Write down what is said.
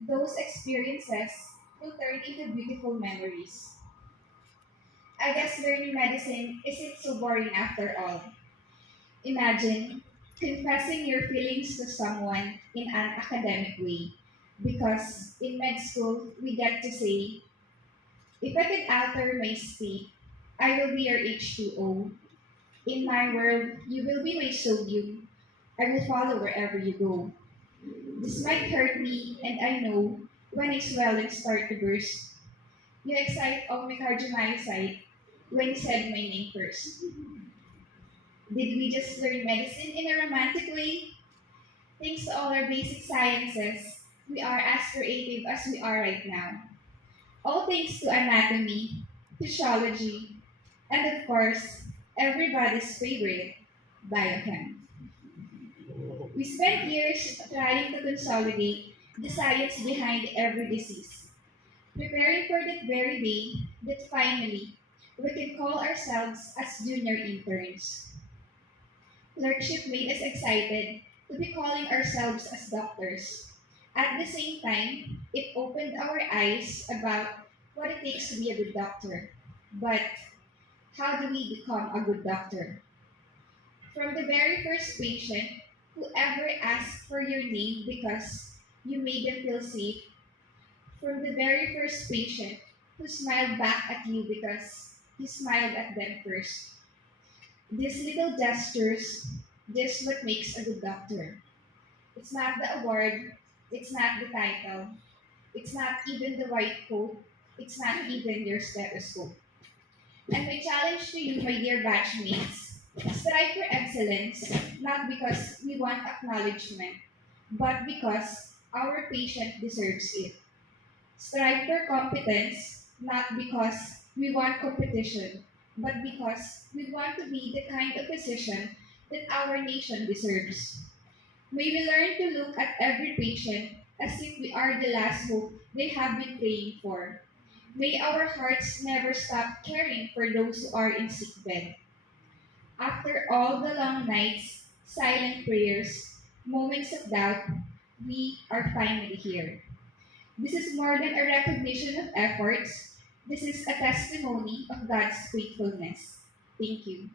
Those experiences will turn into beautiful memories. I guess learning medicine isn't so boring after all. Imagine confessing your feelings to someone in an academic way. Because in med school, we get to say, if I could alter my state, I will be your H2O. In my world, you will be my sodium. I will follow wherever you go. This might hurt me, and I know when I swell and start to burst. You excite all my cardiomyocyte when you said my name first. Did we just learn medicine in a romantic way? Thanks to all our basic sciences, we are as creative as we are right now. All thanks to anatomy, physiology, and of course, everybody's favorite, biochem. We spent years trying to consolidate the science behind every disease, preparing for that very day that finally we can call ourselves as junior interns. Clerkship made us excited to be calling ourselves as doctors. At the same time, it opened our eyes about what it takes to be a good doctor. But how do we become a good doctor? From the very first patient who ever asked for your name because you made them feel safe, from the very first patient who smiled back at you because you smiled at them first. These little gestures, this what makes a good doctor. It's not the award, it's not the title, it's not even the white coat, it's not even your stethoscope. And my challenge to you, my dear batchmates, strive for excellence, not because we want acknowledgement, but because our patient deserves it. Strive for competence, not because we want competition, but because we want to be the kind of physician that our nation deserves. May we learn to look at every patient as if we are the last hope they have been praying for. May our hearts never stop caring for those who are in sick bed. After all the long nights, silent prayers, moments of doubt, we are finally here. This is more than a recognition of efforts. This is a testimony of God's faithfulness. Thank you.